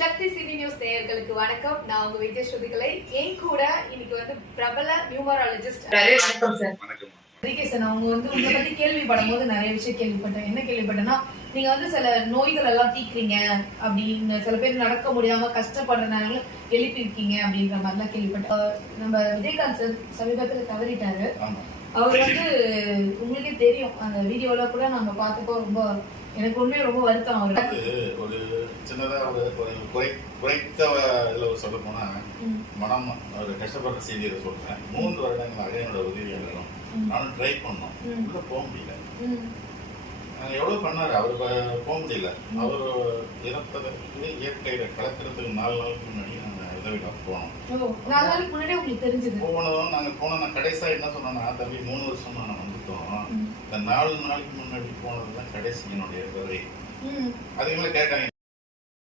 சக்தி CV news நேயர்களுக்கு வணக்கம். நான் உங்க விஜய் ஸ்ருதிகலை. என் கூட இன்னைக்கு வந்து பிரபல நியூமராலஜிஸ்ட். வணக்கம் சார். சார், அவங்க வந்து உங்களை பத்தி கேள்விப்படும் போது நிறைய விஷயம் கேள்விப்பட்டேன். என்ன கேள்விப்பட்டேன்னா, நீங்க வந்து சில நோய்கள் எல்லாம் தீக்குறீங்க அப்படின்னு, சில பேர் நடக்க முடியாம கஷ்டப்படுறதுனால எழுப்பியிருக்கீங்க அப்படின்ற மாதிரிலாம் கேள்விப்பட்டேன். நம்ம விஜயகாந்த் சார் சமீபத்தில் தவறிட்டாரு. அவர் வந்து உங்களுக்கே தெரியும், அந்த வீடியோல கூட நம்ம பார்த்தப்போ ரொம்ப எனக்கு உண்மையே ரொம்ப வருத்தம். அவருக்கு ஒரு சின்னதா ஒரு குறைத்த இதுல சொல்ல போனா மனம் ஒரு கஷ்டப்படுற செய்தியை சொல்றேன். 3 வருடங்களாக என்னோட உதவியாளரும் நானும் ட்ரை பண்ணோம், உள்ள போக முடியல. எவ்வளவு பண்ணாரு, அவரு போக முடியல. அவரு இறப்பதற்கு இயற்கையில கலக்கிறதுக்கு 4 நாளுக்கு முன்னாடி நாங்க உதவியில போனோம். 4 நாளுக்கு முன்னாடி உங்களுக்கு தெரிஞ்சது? போனதும் நாங்க போனோம். கடைசியா என்ன சொன்னோம்னா, தம்பி 3 வருஷமா நான் வந்துட்டோம், இந்த 4 நாளைக்கு முன்னாடி போனதுதான் கடைசி என்னுடைய உதவி. அதிகமா கேட்டாங்க.